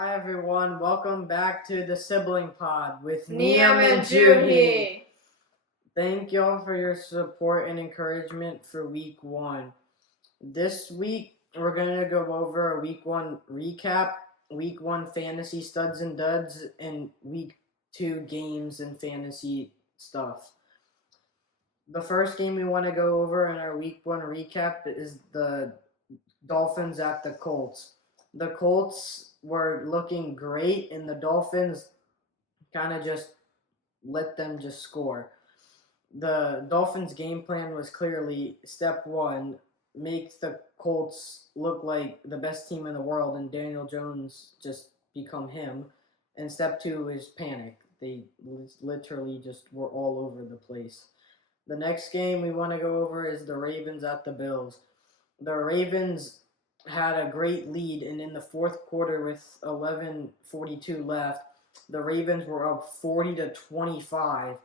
Hi everyone, welcome back to the Sibling Pod with Niam and Juhi. Thank y'all for your support and encouragement for week 1. This week we're going to go over a week 1 recap, week 1 fantasy studs and duds, and week 2 games and fantasy stuff. The first game we want to go over in our week 1 recap is the Dolphins at the Colts. The Colts were looking great, and the Dolphins kind of just let them just score. The Dolphins' game plan was clearly step 1, make the Colts look like the best team in the world, and Daniel Jones just become him. And step 2 is panic. They literally just were all over the place. The next game we want to go over is the Ravens at the Bills. The Ravens had a great lead, and in the fourth quarter with 11:42 left, the Ravens were up 40-25,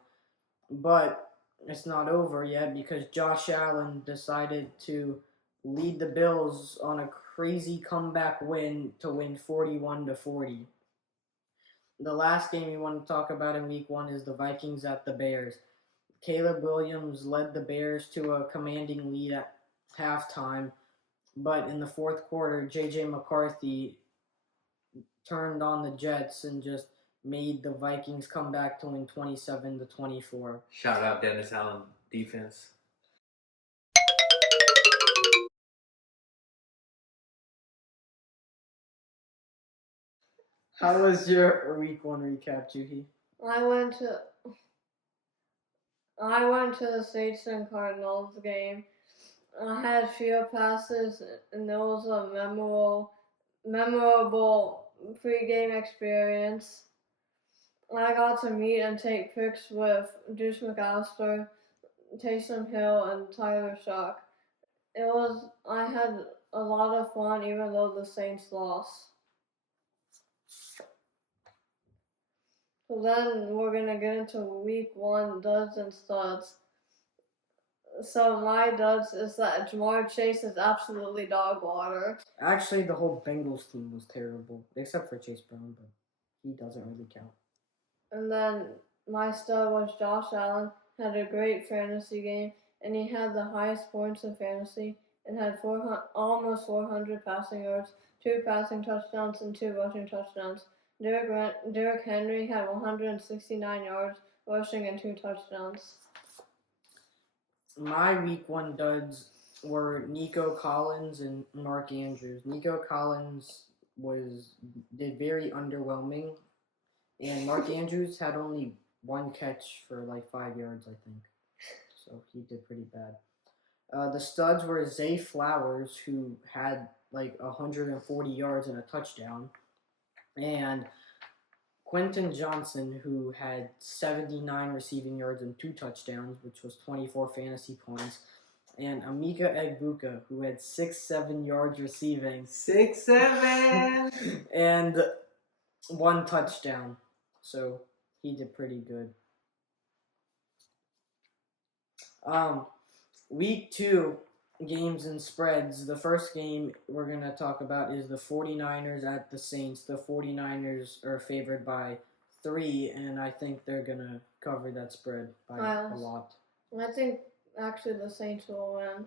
but it's not over yet because Josh Allen decided to lead the Bills on a crazy comeback win to win 41-40. The last game you want to talk about in week 1 is the Vikings at the Bears. Caleb Williams led the Bears to a commanding lead at halftime, but in the fourth quarter, J.J. McCarthy turned on the Jets and just made the Vikings come back to win 27-24. Shout out Dennis Allen defense. How was your week 1 recap, Juhi? I went to the Saints and Cardinals game. I had field passes, and it was a memorable pregame experience. I got to meet and take pics with Deuce McAllister, Taysom Hill, and Tyler Shock. I had a lot of fun, even though the Saints lost. So then we're going to get into week 1 duds and studs. So my duds is that Jamar Chase is absolutely dog water. Actually, the whole Bengals team was terrible, except for Chase Brown, but he doesn't really count. And then my stud was Josh Allen. Had a great fantasy game, and he had the highest points in fantasy and had almost 400 passing yards, 2 passing touchdowns, and 2 rushing touchdowns. Derrick Henry had 169 yards rushing and 2 touchdowns. My week 1 duds were Nico Collins and Mark Andrews. Nico Collins did very underwhelming, and Mark Andrews had only 1 catch for like 5 yards, I think. So he did pretty bad. The studs were Zay Flowers, who had like 140 yards and a touchdown, and Quentin Johnson, who had 79 receiving yards and 2 touchdowns, which was 24 fantasy points, and Emeka Egbuka, who had 6-7 yards receiving. 6-7! And 1 touchdown. So he did pretty good. Week 2 games and spreads. The first game we're going to talk about is the 49ers at the Saints. The 49ers are favored by 3, and I think they're going to cover that spread by a lot. I think actually the Saints will win.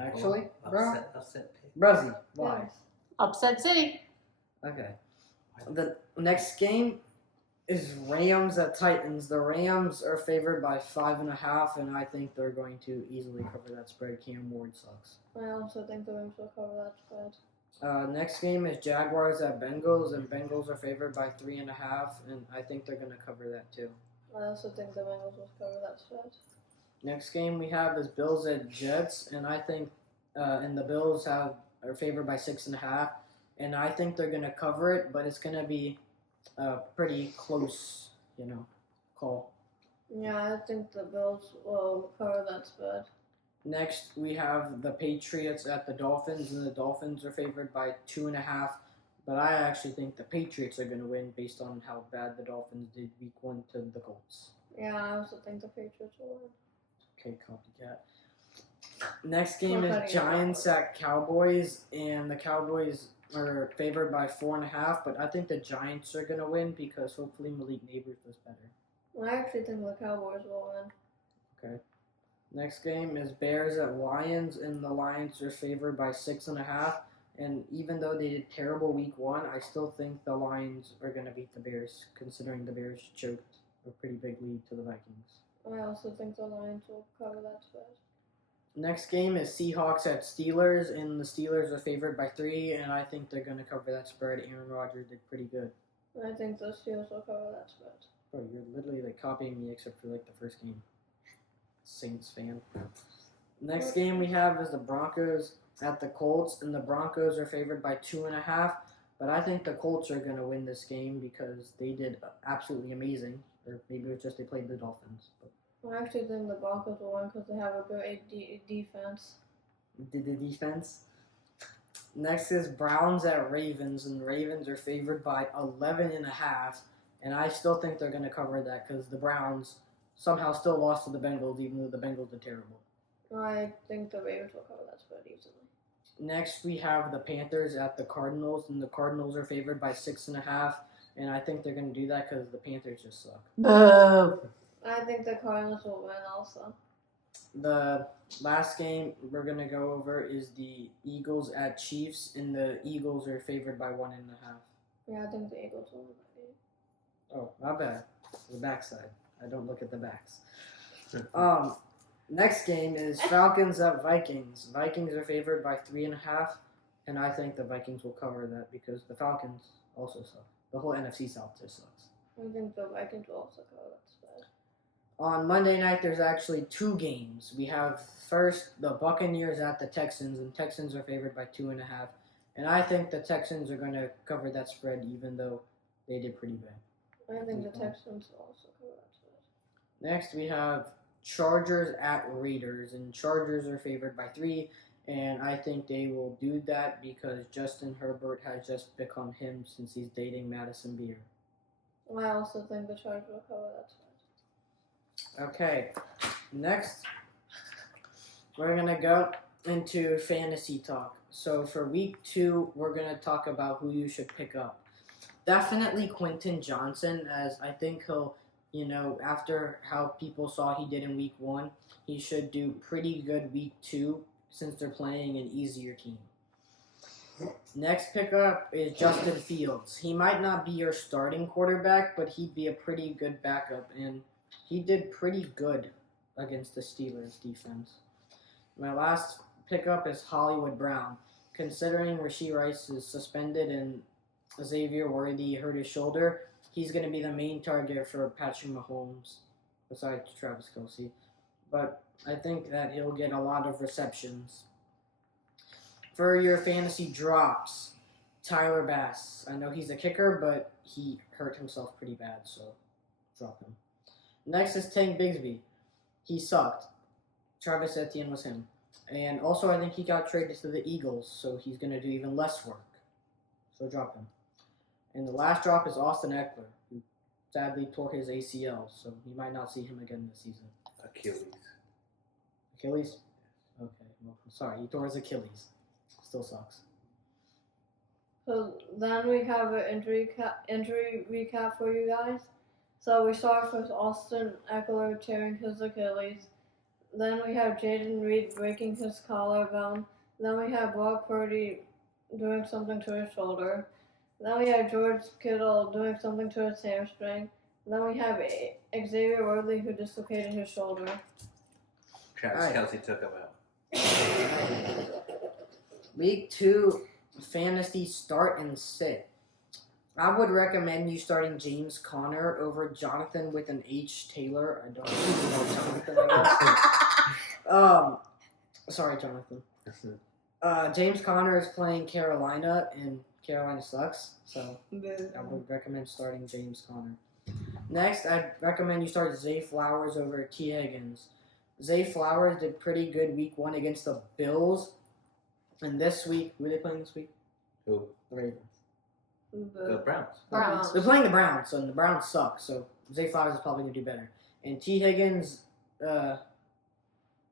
Actually? Bro? Upset pick. Brazzy, why? Yes. Upset City. Okay. The next game is Rams at Titans. The Rams are favored by 5.5, and I think they're going to easily cover that spread. Cam Ward sucks. I also think the Rams will cover that spread. Next game is Jaguars at Bengals, and Bengals are favored by 3.5, and I think they're going to cover that too. I also think the Bengals will cover that spread. Next game we have is Bills at Jets, and I think and the Bills are favored by 6.5, and I think they're going to cover it, but it's going to be a pretty close, call. Yeah, I think the Bills will cover that spread. Next, we have the Patriots at the Dolphins, and the Dolphins are favored by 2.5, but I actually think the Patriots are going to win based on how bad the Dolphins did week 1 to the Colts. Yeah, I also think the Patriots will win. Okay, copycat. Next game We're is cutting it Giants out. at Cowboys, and the Cowboys are favored by 4.5. But I think the Giants are gonna win because hopefully Malik Neighbors does better. I actually think the Cowboys will win. Okay. Next game is Bears at Lions, and the Lions are favored by 6.5. And even though they did terrible week 1, I still think the Lions are gonna beat the Bears, considering the Bears choked a pretty big lead to the Vikings. I also think the Lions will cover that spread. Next game is Seahawks at Steelers, and the Steelers are favored by 3, and I think they're going to cover that spread. Aaron Rodgers did pretty good. I think the Steelers will cover that spread. Bro, you're literally like copying me except for like the first game. Saints fan. Next game we have is the Broncos at the Colts, and the Broncos are favored by 2.5, but I think the Colts are going to win this game because they did absolutely amazing, or maybe it's just they played the Dolphins. But I actually think the Broncos will win because they have a great defense. the defense. Next is Browns at Ravens, and the Ravens are favored by 11.5, and I still think they're going to cover that because the Browns somehow still lost to the Bengals, even though the Bengals are terrible. I think the Ravens will cover that spread easily. Next, we have the Panthers at the Cardinals, and the Cardinals are favored by 6.5, and I think they're going to do that because the Panthers just suck. I think the Cardinals will win also. The last game we're going to go over is the Eagles at Chiefs, and the Eagles are favored by 1.5. Yeah, I think the Eagles will win. Oh, my bad. The backside. I don't look at the backs. Next game is Falcons at Vikings. Vikings are favored by 3.5, and I think the Vikings will cover that because the Falcons also suck. The whole NFC South just sucks. I think the Vikings will also cover that spread. On Monday night, there's actually 2 games. We have first the Buccaneers at the Texans, and Texans are favored by 2.5, and I think the Texans are going to cover that spread even though they did pretty bad. I think the Texans will also cover that spread. Next, we have Chargers at Raiders, and Chargers are favored by 3, and I think they will do that because Justin Herbert has just become him since he's dating Madison Beer. I also think the Chargers will cover that spread. Okay, next, we're going to go into fantasy talk. So for week 2, we're going to talk about who you should pick up. Definitely Quentin Johnson, as I think he'll, after how people saw he did in week 1, he should do pretty good week 2 since they're playing an easier team. Next pickup is Justin Fields. He might not be your starting quarterback, but he'd be a pretty good backup, and he did pretty good against the Steelers defense. My last pickup is Hollywood Brown. Considering Rashee Rice is suspended and Xavier Worthy hurt his shoulder, he's going to be the main target for Patrick Mahomes, besides Travis Kelce. But I think that he'll get a lot of receptions. For your fantasy drops, Tyler Bass. I know he's a kicker, but he hurt himself pretty bad, so drop him. Next is Tank Bigsby. He sucked. Travis Etienne was him. And also, I think he got traded to the Eagles, so he's going to do even less work. So drop him. And the last drop is Austin Eckler, who sadly tore his ACL, so you might not see him again this season. Achilles? Okay, well, I'm sorry, he tore his Achilles. Still sucks. So then we have an injury recap for you guys. So we start with Austin Eckler tearing his Achilles. Then we have Jaden Reed breaking his collarbone. Then we have Brock Purdy doing something to his shoulder. Then we have George Kittle doing something to his hamstring. Then we have Xavier Worthy who dislocated his shoulder. Travis Kelce took him out. Week 2, fantasy start and sit. I would recommend you starting James Conner over Jonathan with an H. Taylor. I don't know Jonathan, I guess. Sorry, Jonathan. James Conner is playing Carolina, and Carolina sucks, so I would recommend starting James Conner. Next, I'd recommend you start Zay Flowers over T. Higgins. Zay Flowers did pretty good week 1 against the Bills, and this week, who are they playing this week? Who? The Ravens. The Browns. Browns. They're playing the Browns, so the Browns suck, so Zay Flowers is probably going to do better. And T. Higgins,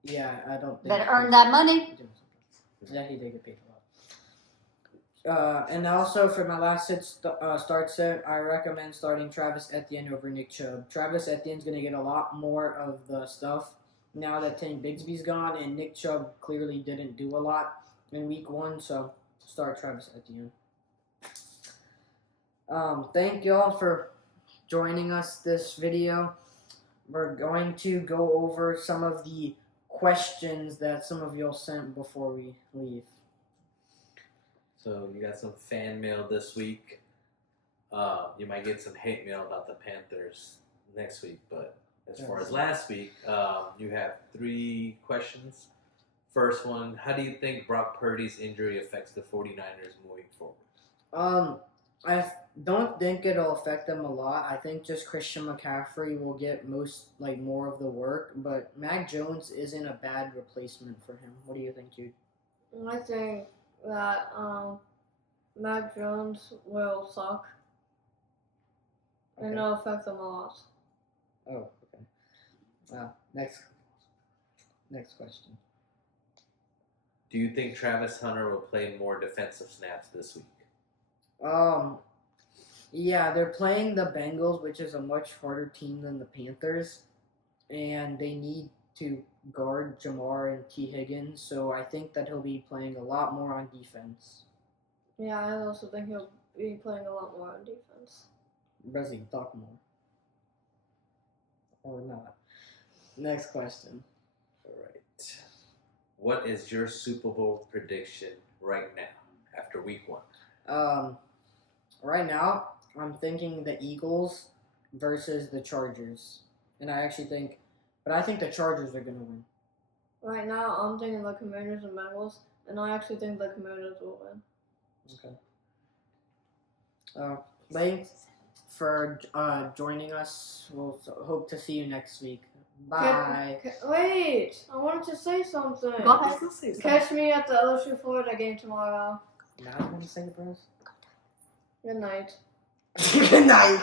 Yeah, I don't think. Better earn that money. Yeah, he did get paid a lot. And also for my last start set, I recommend starting Travis Etienne over Nick Chubb. Travis Etienne's going to get a lot more of the stuff now that Tank Bigsby's gone, and Nick Chubb clearly didn't do a lot in week 1, so start Travis Etienne. Thank y'all for joining us this video. We're going to go over some of the questions that some of y'all sent before we leave. So you got some fan mail this week. You might get some hate mail about the Panthers next week, but as far as last week, you have 3 questions. First one, how do you think Brock Purdy's injury affects the 49ers moving forward? I don't think it'll affect them a lot. I think just Christian McCaffrey will get more of the work, but Mac Jones isn't a bad replacement for him. What do you think, Jude? I think that Mac Jones will suck, and it'll affect them a lot. Oh, okay. Next question. Do you think Travis Hunter will play more defensive snaps this week? Yeah, they're playing the Bengals, which is a much harder team than the Panthers, and they need to guard Jamar and T. Higgins, so I think that he'll be playing a lot more on defense. Yeah, I also think he'll be playing a lot more on defense. Brezzy, talk more. Or not. Next question. All right. What is your Super Bowl prediction right now after week 1? Right now, I'm thinking the Eagles versus the Chargers. And I think the Chargers are going to win. Right now, I'm thinking the Commanders and Bengals, and I actually think the Commanders will win. Okay. Thanks for joining us. We'll hope to see you next week. Bye. Wait, I wanted to say something. Go ahead. Catch me at the LSU Florida game tomorrow. Now I'm going to say it, bros. Good night. Good night.